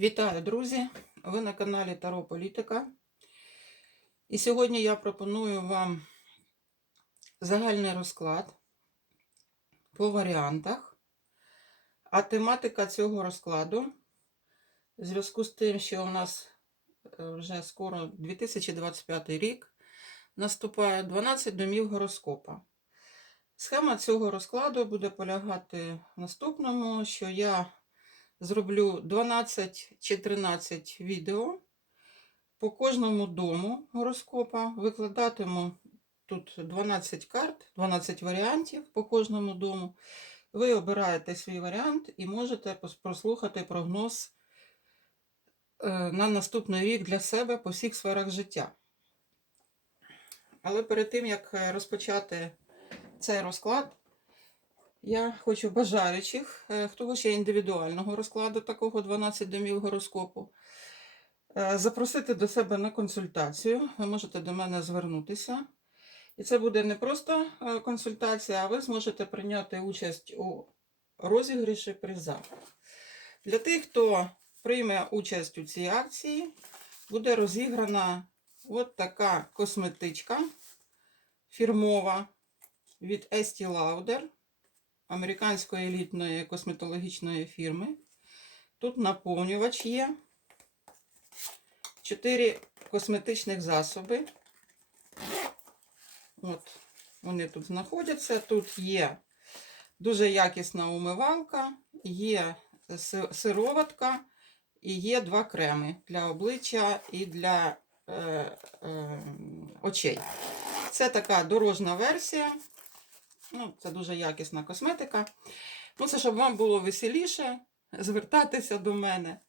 Вітаю, друзі! Ви на каналі Таро Політика. І сьогодні я пропоную вам загальний розклад по варіантах. А тематика цього розкладу, в зв'язку з тим, що у нас е, вже скоро 2025 рік, наступає 12 домів гороскопа. Схема цього розкладу буде полягати в наступному, що я зроблю 12 чи 13 відео по кожному дому гороскопа. Викладатиму тут 12 карт, 12 варіантів по кожному дому. Ви обираєте свій варіант і можете прослухати прогноз е, на наступний рік для себе по всіх сферах життя. Але перед тим, як е, розпочати цей розклад, я хочу бажаючих, е, хто хоче індивідуального розкладу, такого 12 домів гороскопу, е, запросити до себе на консультацію. Ви можете до мене звернутися. І це буде не просто е, консультація, а ви зможете прийняти участь у розігріші приза. Для тих, хто прийме участь у цій акції, буде розіграна от така косметичка фірмова від Estee Lauder американської елітної косметологічної фірми. Тут наповнювач є. Чотири косметичних засоби. От, вони тут знаходяться. Тут є дуже якісна умивалка, є сироватка і є два креми для обличчя і для е, е, очей. Це така дорожна версія. Ну, це дуже якісна косметика. Ну, це щоб вам було веселіше звертатися до мене.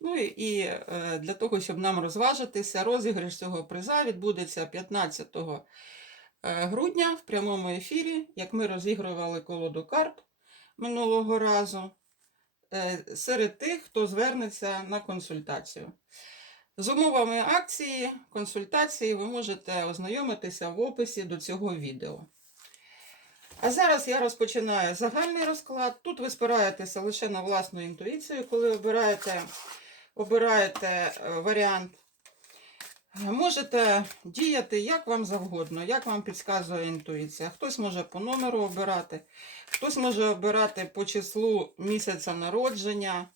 Ну і, е, для того, щоб нам розважитися, розіграш цього приза відбудеться 15 е, грудня в прямому ефірі, як ми розігрували колоду карт минулого разу, е, серед тих, хто звернеться на консультацію. З умовами акції, консультації ви можете ознайомитися в описі до цього відео. А зараз я розпочинаю загальний розклад. Тут ви спираєтеся лише на власну інтуїцію, коли обираєте, обираєте е, варіант. Можете діяти як вам завгодно, як вам підказує інтуїція. Хтось може по номеру обирати, хтось може обирати по числу місяця народження.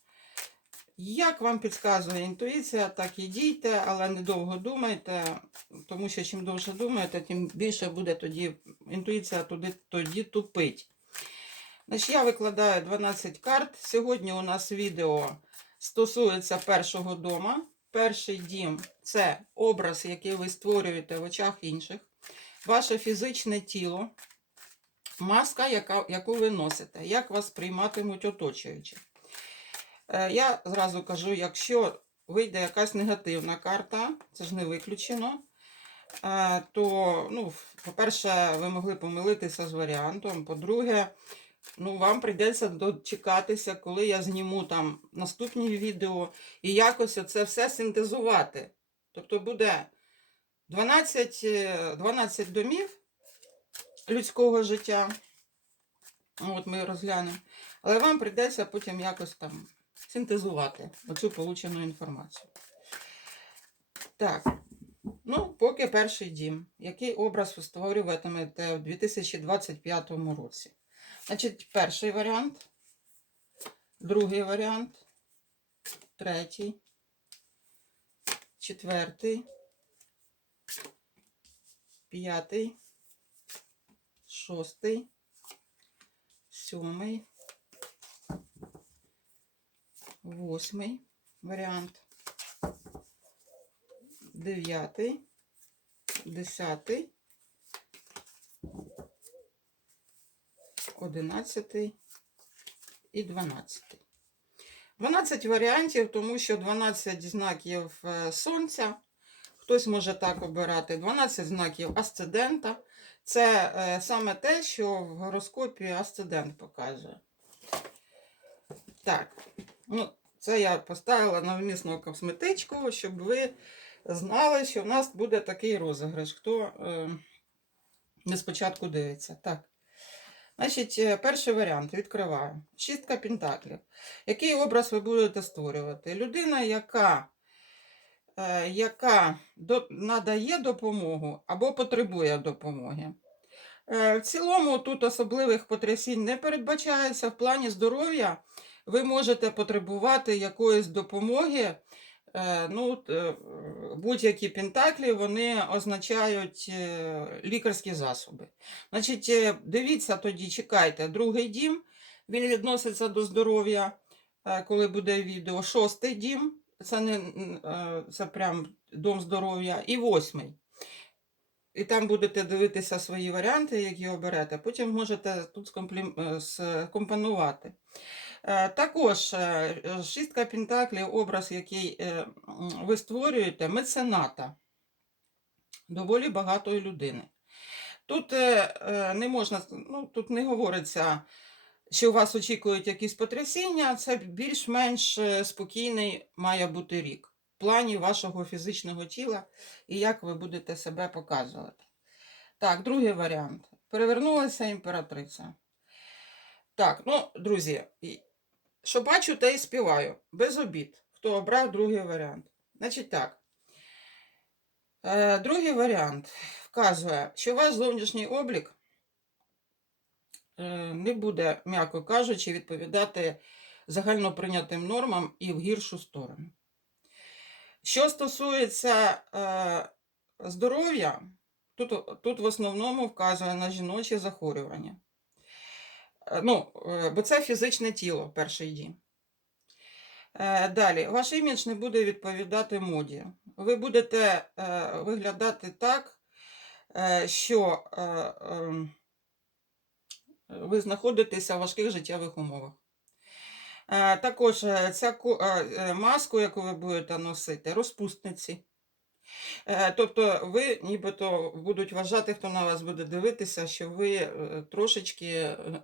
Як вам підказує інтуїція, так і дійте, але недовго думайте, тому що чим довше думаєте, тим більше буде тоді інтуїція туди, тоді тупить. Значить, я викладаю 12 карт. Сьогодні у нас відео стосується першого дома. Перший дім це образ, який ви створюєте в очах інших, ваше фізичне тіло, маска, яка, яку ви носите, як вас прийматимуть оточуючі. Е, Я зразу кажу, якщо вийде якась негативна карта, це ж не виключено, е, то, ну, по-перше, ви могли помилитися з варіантом. По-друге, ну, вам прийдеться дочекатися, коли я зніму там наступні відео і якось це все синтезувати. Тобто буде 12, е, 12 домів людського життя. От ми розглянемо. Але вам прийдеться потім якось там синтезувати оцю получену інформацію. Так, ну, поки перший дім. Який образ ви створюватимете в 2025 році? Значить, перший варіант, другий варіант, третій, четвертий, п'ятий, шостий, сьомий, восьмий варіант, дев'ятий, десятий, одинадцятий і дванадцятий. 12 варіантів, тому що 12 знаків е, сонця. Хтось може так обирати 12 знаків асцендента. Це е, саме те, що в гороскопі асцендент показує. Так, ну, це я поставила навмисну косметичку, щоб ви знали, що в нас буде такий розіграш. Хто е, не спочатку дивиться. Так. Значить, е, перший варіант відкриваю. Шістка пентаклів. Який образ ви будете створювати? Людина, яка, е, яка до, надає допомогу або потребує допомоги. Е, В цілому тут особливих потрясінь не передбачається. В плані здоров'я ви можете потребувати якоїсь допомоги. Е, Ну, е, будь-які пентаклі вони означають е, лікарські засоби. Значить, дивіться тоді, чекайте, другий дім, він відноситься до здоров'я, коли буде відео. Шостий дім, це не це прям дом здоров'я, і восьмий. І там будете дивитися свої варіанти, які оберете. Потім можете тут скомпонувати. Е, Також е, е, шістка пентаклів, образ, який е, ви створюєте, мецената доволі багатої людини. Тут е, е, не можна, ну, тут не говориться, що вас очікують якісь потрясіння, це більш-менш спокійний має бути рік в плані вашого фізичного тіла і як ви будете себе показувати. Так, другий варіант. Перевернулася імператриця. Так, ну, друзі, що бачу, те і співаю. Без обід. Хто обрав другий варіант. Значить так. Е, другий варіант вказує, що ваш зовнішній облік е, не буде, м'яко кажучи, відповідати загальноприйнятим нормам і в гіршу сторону. Що стосується е, здоров'я, тут, тут в основному вказує на жіночі захворювання. Е, Ну, е, бо це фізичне тіло, перший дім. Е, Далі, ваш імідж не буде відповідати моді. Ви будете виглядати так, що ем, ви знаходитеся в важких життєвих умовах. Також ця маску, яку ви будете носити, розпустниці. Е, Тобто ви нібито будуть вважати, хто на вас буде дивитися, що ви е, трошечки е,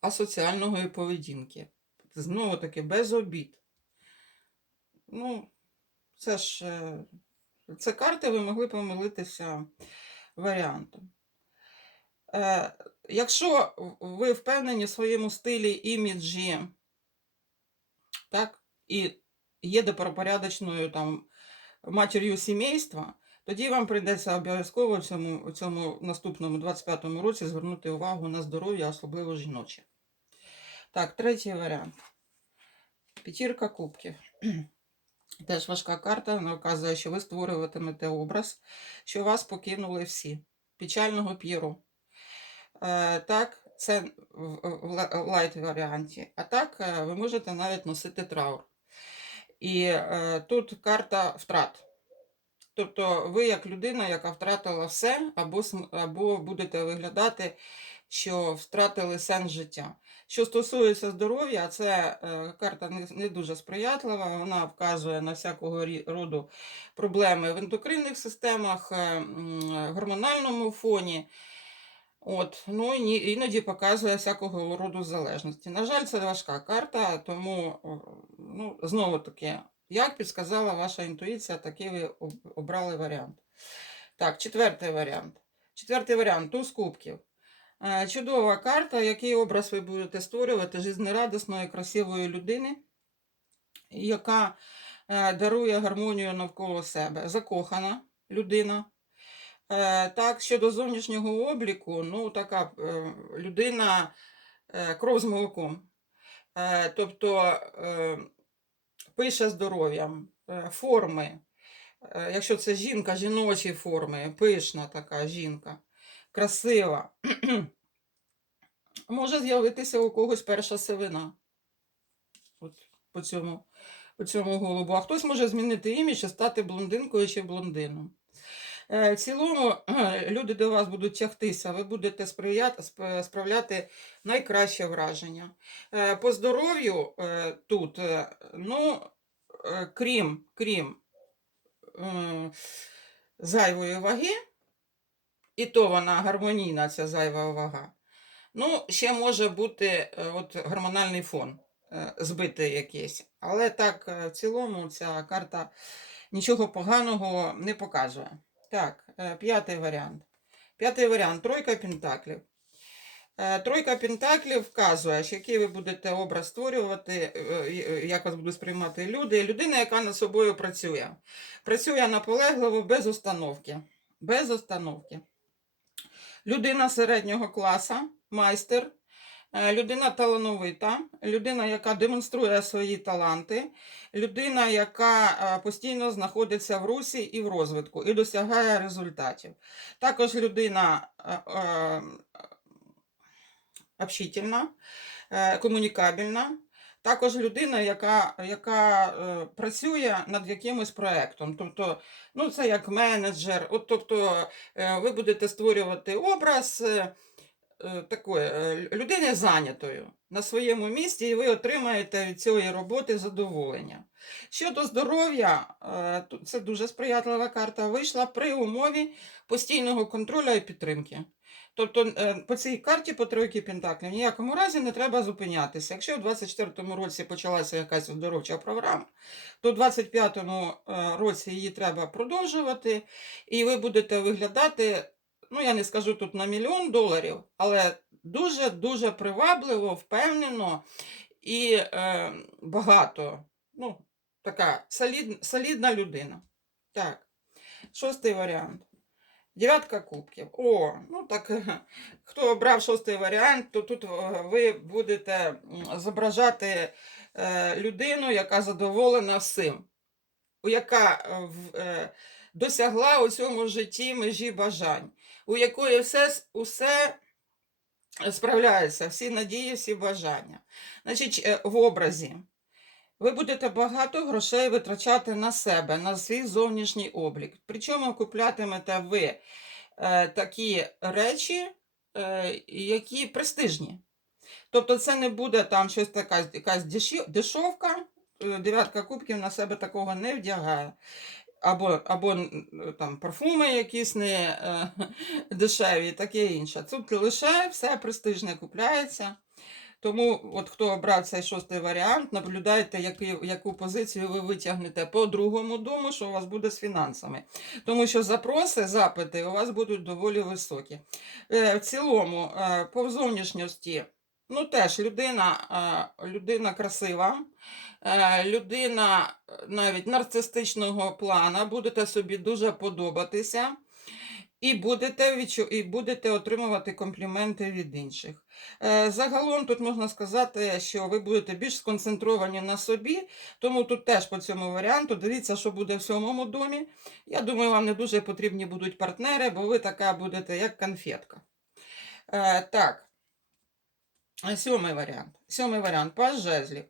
асоціальної поведінки. Знову таки, без обід. Ну, це ж це карти, ви могли помилитися варіантом. Якщо ви впевнені в своєму стилі іміджі, так, і є добропорядочною там матір'ю сімейства, тоді вам прийдеться обов'язково в цьому, цьому наступному 25-му році звернути увагу на здоров'я, особливо жіноче. Так, третій варіант. П'ятірка кубків. Теж важка карта, вона вказує, що ви створюватимете образ, що вас покинули всі. Печального п'єро. Е, так, це в, в ла- лайт варіанті. А так, е, ви можете навіть носити траур. І е, тут карта втрат. Тобто ви як людина, яка втратила все, або, або будете виглядати, що втратили сенс життя. Що стосується здоров'я, це е, карта не, не дуже сприятлива, вона вказує на всякого роду проблеми в ендокринних системах, е, гормональному фоні. От, ну і іноді показує всякого роду залежності. На жаль, це важка карта, тому ну, знову таки, як підсказала ваша інтуїція, такий ви обрали варіант. Так, четвертий варіант. Четвертий варіант туз кубків. Е, Чудова карта, який образ ви будете створювати жизнерадісної, красивої людини, яка е, дарує гармонію навколо себе. Закохана людина. Е, Так, щодо зовнішнього обліку, ну, така е, людина е, кров з молоком. Тобто пише здоров'ям, форми. Якщо це жінка, жіночі форми, пишна така жінка, красива. Може з'явитися у когось перша сивина. От по цьому, по цьому голубу. А хтось може змінити імідж і стати блондинкою чи блондином. Е, В цілому люди до вас будуть тягтися, ви будете сприяти, справляти найкраще враження. Е, По здоров'ю е, тут, ну, крім, крім зайвої ваги, і то вона гармонійна, ця зайва вага. Ну, ще може бути от, гормональний фон збитий якийсь. Але так, в цілому, ця карта нічого поганого не показує. Так, е, п'ятий варіант. П'ятий варіант тройка пентаклів. Е, Тройка Пентаклів вказує, який ви будете образ створювати, е, як вас будуть сприймати люди. Людина, яка над собою працює. Працює наполегливо, без установки. Без установки. Людина середнього класу, майстер, людина талановита, людина, яка демонструє свої таланти, людина, яка е, постійно знаходиться в русі і в розвитку і досягає результатів. Також людина е, е, общительна, е, комунікабельна. Також людина, яка, яка е, працює над якимось проєктом. Тобто, ну, це як менеджер. От, тобто, е, ви будете створювати образ е, е, такої е, людини зайнятою на своєму місці, і ви отримаєте від цієї роботи задоволення. Щодо здоров'я, е, це дуже сприятлива карта вийшла при умові постійного контролю і підтримки. Тобто по цій карті по тройки Пентаклів в ніякому разі не треба зупинятися. Якщо в 24-му році почалася якась оздоровча програма, то в 25-му е, році її треба продовжувати, і ви будете виглядати, ну я не скажу тут на мільйон доларів, але дуже-дуже привабливо, впевнено і е, багато. Ну, така солідна, солідна людина. Так, шостий варіант. Дев'ятка кубків. О, ну так хто обрав шостий варіант, то тут е, ви будете зображати е, людину, яка задоволена всім, яка е, досягла у цьому житті межі бажань, у якої все, усе справляється, всі надії, всі бажання. Значить, е, в образі. Ви будете багато грошей витрачати на себе, на свій зовнішній облік. Причому куплятимете ви е, такі речі, е, які престижні. Тобто це не буде там щось така, якась дешевка, е, дев'ятка кубків на себе такого не вдягає. Або, або там парфуми якісь не е, дешеві, таке інше. Тут лише все престижне купляється. Тому, от хто обрав цей шостий варіант, наблюдайте, який, яку позицію ви витягнете по другому дому, що у вас буде з фінансами. Тому що запроси, запити у вас будуть доволі високі. Е, в цілому, е, по зовнішньості, ну теж людина, е, людина красива, е, людина е, навіть нарцистичного плана, будете собі дуже подобатися. І будете, відчу... і будете отримувати компліменти від інших. Е, Загалом тут можна сказати, що ви будете більш сконцентровані на собі, тому тут теж по цьому варіанту дивіться, що буде в сьомому домі. Я думаю, вам не дуже потрібні будуть партнери, бо ви така будете як конфетка. Е, так, Е, сьомий варіант. Сьомий варіант паж жезлів.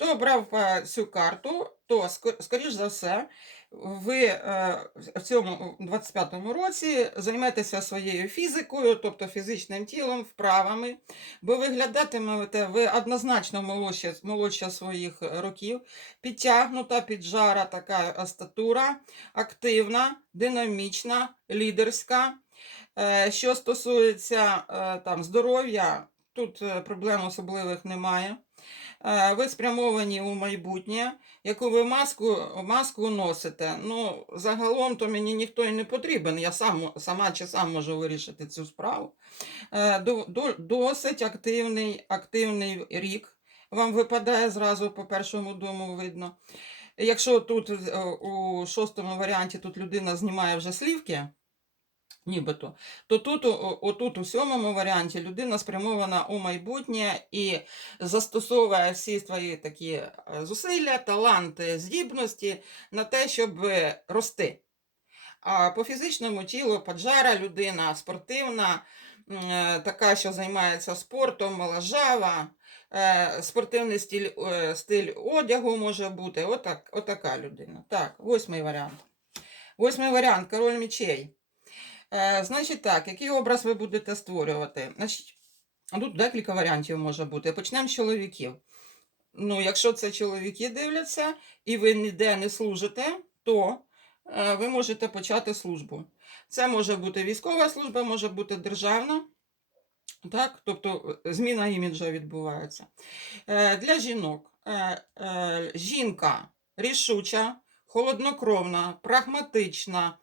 Хто обрав е, цю карту, то, скоріш за все, ви е, в цьому 25-му році займетеся своєю фізикою, тобто фізичним тілом, вправами, бо виглядатимете ви однозначно молодше, молодше своїх років, підтягнута, піджара така статура, активна, динамічна, лідерська. Е, Що стосується там, здоров'я, тут проблем особливих немає. Е, Ви спрямовані у майбутнє, яку ви маску, маску носите. Ну, загалом то мені ніхто і не потрібен. Я сам, сама чи сам можу вирішити цю справу. Е, до- до- Досить активний, активний рік. Вам випадає зразу по першому дому видно. Якщо тут е, у шостому варіанті тут людина знімає вже слівки, нібито, то тут, отут у сьомому варіанті людина спрямована у майбутнє і застосовує всі свої такі е, зусилля, таланти, здібності на те, щоб е, рости. А по фізичному тілу поджара людина спортивна, е, така, що займається спортом, моложава, спортивний стиль, стиль одягу може бути. Отак, отака людина. Так, восьмий варіант. Восьмий варіант король мечей. Е, значить так, який образ ви будете створювати? Значить, тут декілька варіантів може бути. Почнемо з чоловіків. Ну, якщо це чоловіки дивляться і ви ніде не служите, то е, ви можете почати службу. Це може бути військова служба, може бути державна. Так, тобто е, зміна іміджа відбувається. Е, Для жінок е, е, жінка рішуча, холоднокровна, прагматична,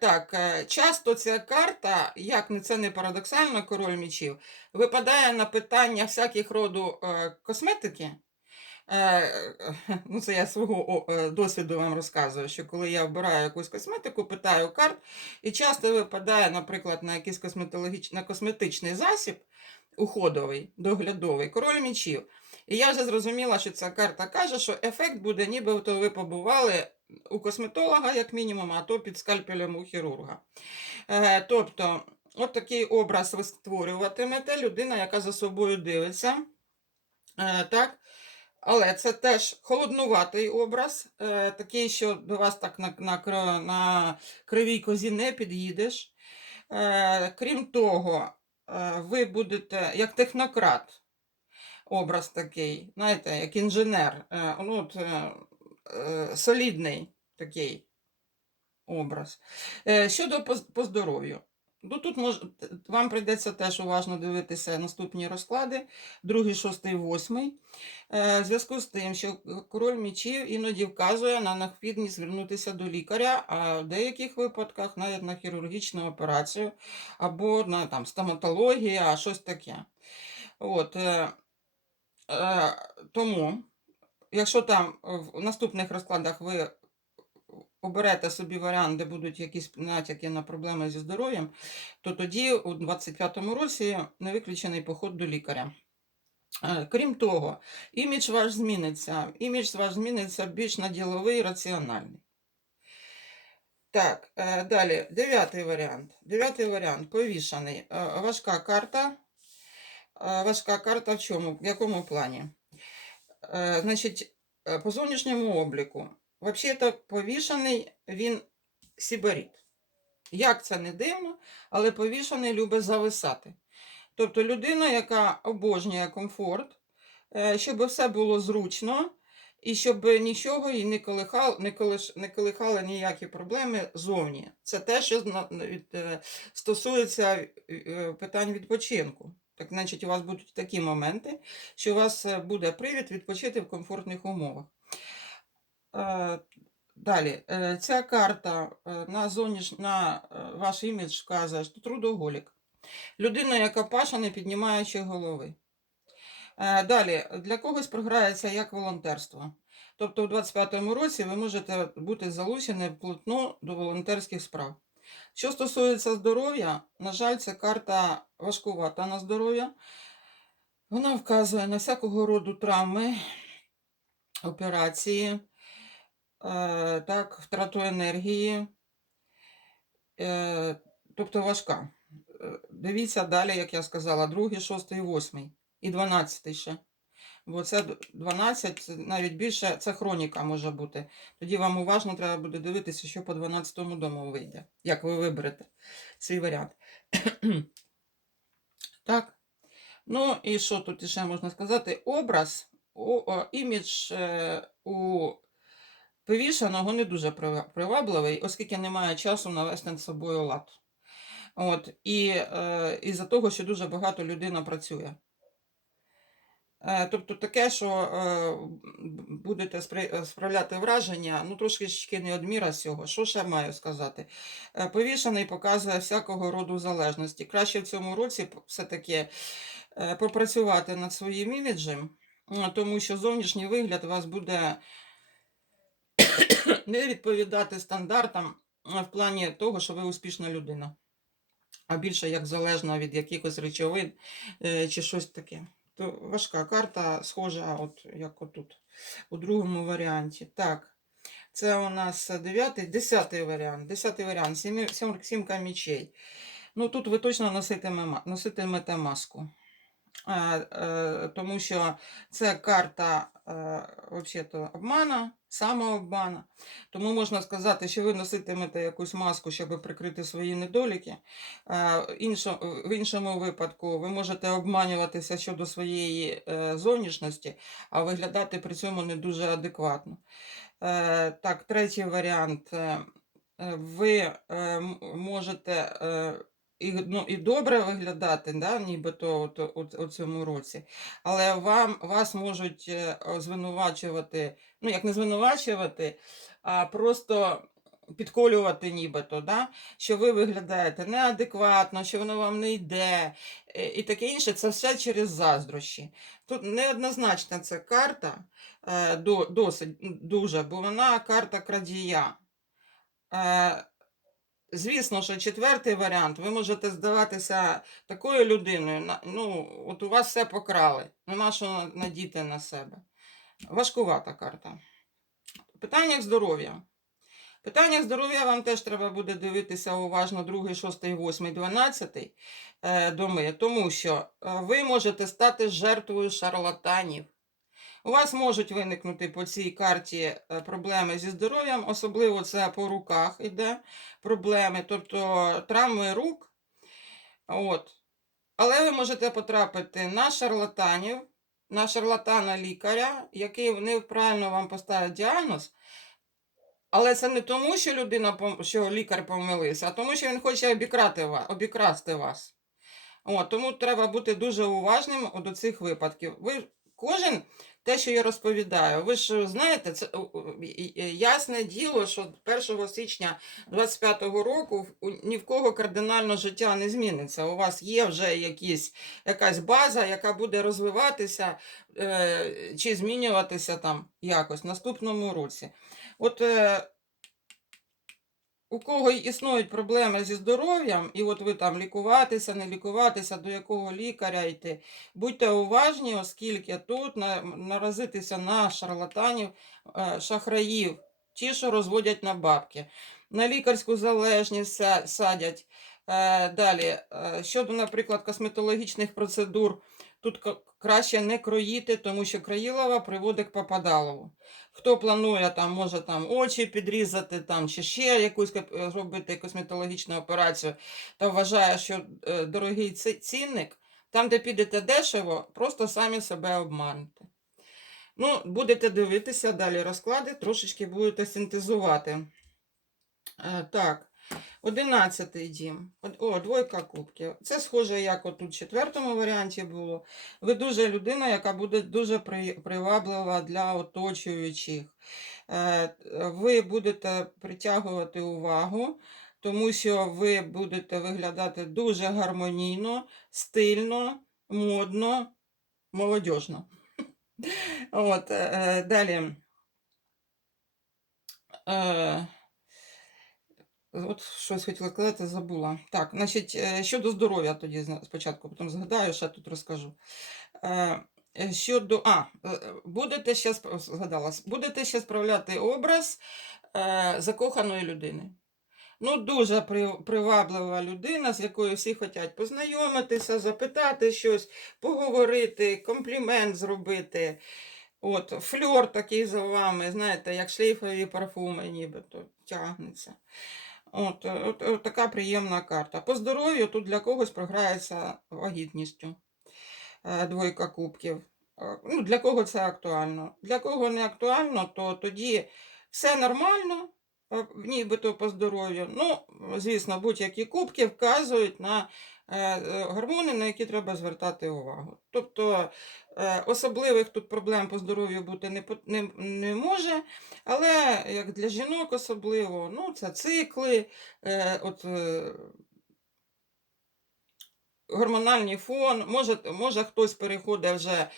так, е, часто ця карта, як це не парадоксально, король мічів, випадає на питання всяких роду е, косметики. Е, ну, це я свого е, досвіду вам розказую, що коли я обираю якусь косметику, питаю карт, і часто випадає, наприклад, на якийсь косметологіч... на косметичний засіб, уходовий, доглядовий, король мічів. І я вже зрозуміла, що ця карта каже, що ефект буде, ніби то ви побували у косметолога, як мінімум, а то під скальпелем у хірурга. Е, тобто, от такий образ ви створюватимете, людина, яка за собою дивиться. Е, так? Але це теж холоднуватий образ, е, такий, що до вас так на, на, на кривій козі не під'їдеш. Крім того, ви будете як технократ, образ такий, знаєте, як інженер, ну, от, солідний такий образ. Е, Щодо по, по здоров'ю. Ну, тут мож, вам прийдеться теж уважно дивитися наступні розклади, другий, шостий, восьмий. Е, В зв'язку з тим, що король мічів іноді вказує на необхідність звернутися до лікаря, а в деяких випадках навіть на хірургічну операцію або на там, стоматологію, а щось таке. От, е, е, тому, якщо там в наступних розкладах ви оберете собі варіант, де будуть якісь натяки на проблеми зі здоров'ям, то тоді у 25-му році не виключений поход до лікаря. Е, Крім того, імідж ваш зміниться. Імідж ваш зміниться більш на діловий, раціональний. Так, е, далі, дев'ятий варіант. Дев'ятий варіант повішаний. Е, Важка карта. Е, Важка карта в чому? В якому плані? Е, Значить, е, по зовнішньому обліку. Взагалі-то повішаний він сібаріт. Як це не дивно, але повішаний любить зависати. Тобто людина, яка обожнює комфорт, е, щоб все було зручно, і щоб нічого їй не колихало, не, колиш, не колихали ніякі проблеми зовні. Це те, що е, стосується е, питань відпочинку. Так, значить, у вас будуть такі моменти, що у вас е, буде привід відпочити в комфортних умовах. Е, Далі, е, ця карта на, зовніш... на ваш імідж вказує, що трудоголік. Людина, яка паша, не піднімаючи голови. Далі, для когось програється як волонтерство. Тобто, у 25-му році ви можете бути залучені плотно до волонтерських справ. Що стосується здоров'я, на жаль, ця карта важкувата на здоров'я. Вона вказує на всякого роду травми, операції, е, так, втрату енергії, е, тобто важка. Е, Дивіться далі, як я сказала, другий, шостий, восьмий і дванадцятий ще. Бо це 12, навіть більше, це хроніка може бути. Тоді вам уважно треба буде дивитися, що по 12 дому вийде, як ви виберете свій варіант. так. Ну і що тут ще можна сказати? Образ, о, о, імідж е, у повішаного не дуже привабливий, оскільки немає часу навести над собою лад. От, і е, із-за того, що дуже багато людина працює. Е, Тобто таке, що е, будете е, справляти враження, ну трошки не одміра з цього. Що ще маю сказати? Повішаний показує всякого роду залежності. Краще в цьому році все-таки попрацювати над своїм іміджем, тому що зовнішній вигляд у вас буде не відповідати стандартам в плані того, що ви успішна людина, а більше як залежна від якихось речовин чи щось таке. Важка карта, схожа, от як отут, у другому варіанті. Так, це у нас дев'ятий, десятий варіант. Десятий варіант, сімі- сім- сімка мічей. Ну тут ви точно носитиме, носитимете маску. Е, тому що це карта е, обмана, самообмана. Тому можна сказати, що ви носитимете якусь маску, щоб прикрити свої недоліки. Е, в іншому випадку ви можете обманюватися щодо своєї е, зовнішності, а виглядати при цьому не дуже адекватно. Е, так, третій варіант. Ви можете і, ну, і добре виглядати, да, нібито от, от, у цьому році, але вам, вас можуть е, звинувачувати, ну як не звинувачувати, а просто підколювати нібито, да? що ви виглядаєте неадекватно, що воно вам не йде е, і таке інше, це все через заздрощі. Тут неоднозначна ця карта, е, досить дуже, бо вона карта крадія. Звісно, що четвертий варіант, ви можете здаватися такою людиною, ну, от у вас все покрали, нема що на- надіти на себе. Важкувата карта. Питання здоров'я. Питання здоров'я вам теж треба буде дивитися уважно 2, 6, 8, 12 е, доми, тому що е, ви можете стати жертвою шарлатанів. У вас можуть виникнути по цій карті е, проблеми зі здоров'ям, особливо це по руках іде проблеми, тобто травми рук. От. Але ви можете потрапити на шарлатанів, на шарлатана лікаря, який неправильно вам поставить діагноз. Але це не тому, що людина що лікар помилився, а тому, що він хоче обікрати вас, обікрасти вас. От, тому треба бути дуже уважним до цих випадків. Ви кожен те, що я розповідаю, ви ж знаєте, це ясне діло, що 1 січня 25-го року ні в кого кардинально життя не зміниться. У вас є вже якісь, якась база, яка буде розвиватися е, чи змінюватися там якось в наступному році. От е, у кого існують проблеми зі здоров'ям, і от ви там лікуватися, не лікуватися, до якого лікаря йти, будьте уважні, оскільки тут на, наразитися на шарлатанів, е, шахраїв, ті, що розводять на бабки, на лікарську залежність са- садять. Е, Далі, е, щодо, наприклад, косметологічних процедур, тут краще не кроїти, тому що країлова приводить к попадалову. Хто планує там, може там очі підрізати, там, чи ще якусь е, косметологічну операцію, та вважає, що е, дорогий цінник, там, де підете дешево, просто самі себе обманете. Ну, будете дивитися далі розклади, трошечки будете синтезувати. Е, так, одинадцятий дім. О, двойка кубків. Це схоже, як от в четвертому варіанті було. Ви дуже людина, яка буде дуже приваблива для оточуючих. Е, Ви будете притягувати увагу, тому що ви будете виглядати дуже гармонійно, стильно, модно, молодіжно. От, е, е, далі. От щось хотіла сказати, забула. Так, значить, е, щодо здоров'я тоді спочатку, потім згадаю, ще тут розкажу. Е, е, Щодо, а, будете ще сп- згадала, будете ще справляти образ закоханої людини. Ну, дуже приваблива людина, з якою всі хочуть познайомитися, запитати щось, поговорити, комплімент зробити. От, фльор такий за вами, знаєте, як шлейфові парфуми, нібито тягнеться. От, е, от, от така приємна карта. По здоров'ю тут для когось програється вагітністю. Е, Двойка кубків. Е, Ну, для кого це актуально? Для кого не актуально, то тоді все нормально, е, нібито по здоров'ю. Ну, звісно, будь-які кубки вказують на е, е, гормони, на які треба звертати увагу. Тобто е, особливих тут проблем по здоров'ю бути не, не, не може, але як для жінок особливо, ну, це цикли, е, от, е, гормональний фон, може, може хтось переходить вже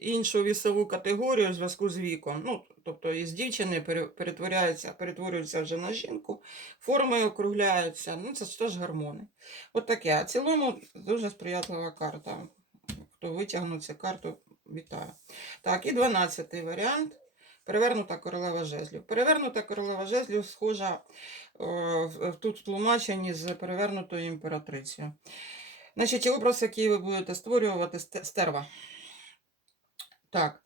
іншу вісову категорію в зв'язку з віком. Ну, тобто із дівчини перетворюється вже на жінку, форми округляються, ну це ж теж гормони. От таке. В цілому дуже сприятлива карта. Хто витягнув цю карту, вітаю. Так, і 12 варіант. Перевернута королева жезлів. Перевернута королева жезлів схожа о, в- тут в тлумаченні з перевернутою імператрицею. Значить, образ, який ви будете створювати, стерва. Так.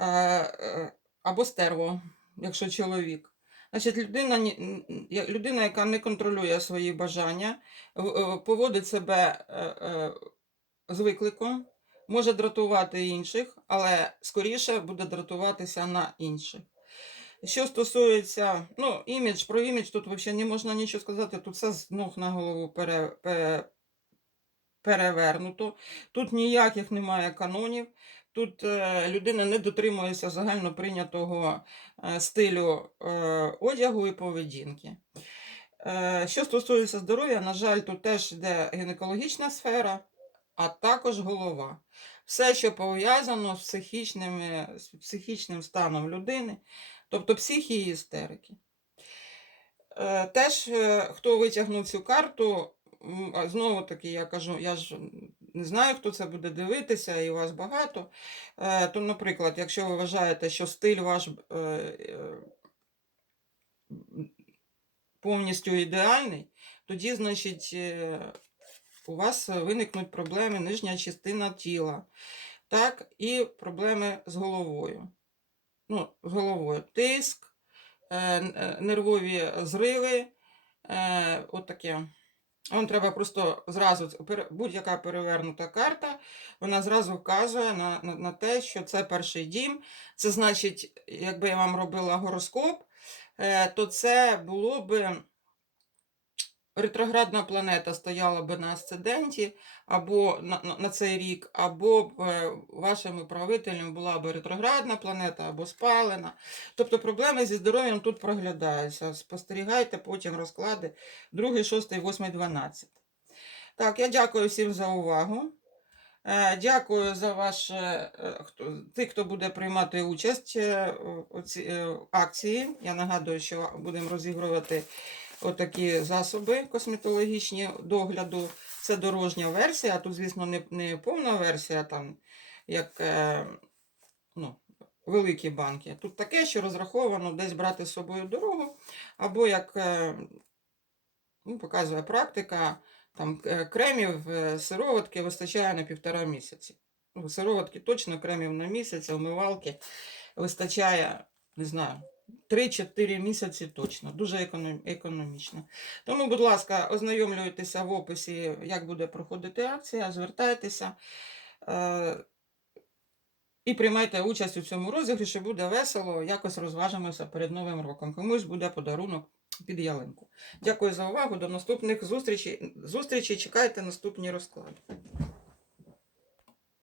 Е, або стерво, якщо чоловік. Значить, людина, людина, яка не контролює свої бажання, е, поводить себе е, е, з викликом, може дратувати інших, але скоріше буде дратуватися на інших. Що стосується, ну, імідж, про імідж тут взагалі не можна нічого сказати, тут все з ног на голову пере, пе- перевернуто. Тут ніяких немає канонів. Тут е, людина не дотримується загально прийнятого е, стилю е, одягу і поведінки. Що стосується здоров'я, на жаль, тут теж йде гінекологічна сфера, а також голова. Все, що пов'язано з, з психічним станом людини, тобто психії істерики. Теж, хто витягнув цю карту, знову таки я кажу, я ж не знаю, хто це буде дивитися, і вас багато. Е, То, наприклад, якщо ви вважаєте, що стиль ваш е, е, повністю ідеальний, тоді, значить, у вас виникнуть проблеми нижня частина тіла, так, і проблеми з головою. Ну, з головою. Тиск, нервові зриви, от таке. Вам треба просто зразу будь-яка перевернута карта, вона зразу вказує на, на, на те, що це перший дім. Це значить, якби я вам робила гороскоп, е, то це було би ретроградна планета стояла би на асценденті або на, на, цей рік, або б е, вашим управителем була б ретроградна планета, або спалена. Тобто проблеми зі здоров'ям тут проглядаються. Спостерігайте потім розклади 2, 6, 8, 12. Так, я дякую всім за увагу. Е, Дякую за ваш е, тих, хто буде приймати участь у цій акції. Я нагадую, що будемо розігрувати отакі засоби косметологічні догляду. Це дорожня версія. Тут, звісно, не, не повна версія, там, як е, ну, великі банки. Тут таке, що розраховано десь брати з собою дорогу, або як е, ну, показує практика, там е, кремів, е, сироватки вистачає на півтора місяці. Ну, сироватки точно, кремів на місяць, а вмивалки вистачає, не знаю, 3-4 місяці точно. Дуже економічно. Тому, будь ласка, ознайомлюйтеся в описі, як буде проходити акція, звертайтеся. Е- і приймайте участь у цьому розіграші, буде весело, якось розважимося перед Новим роком. Комусь буде подарунок під ялинку. Дякую за увагу. До наступних зустрічей. Зустрічей чекайте наступні розклади.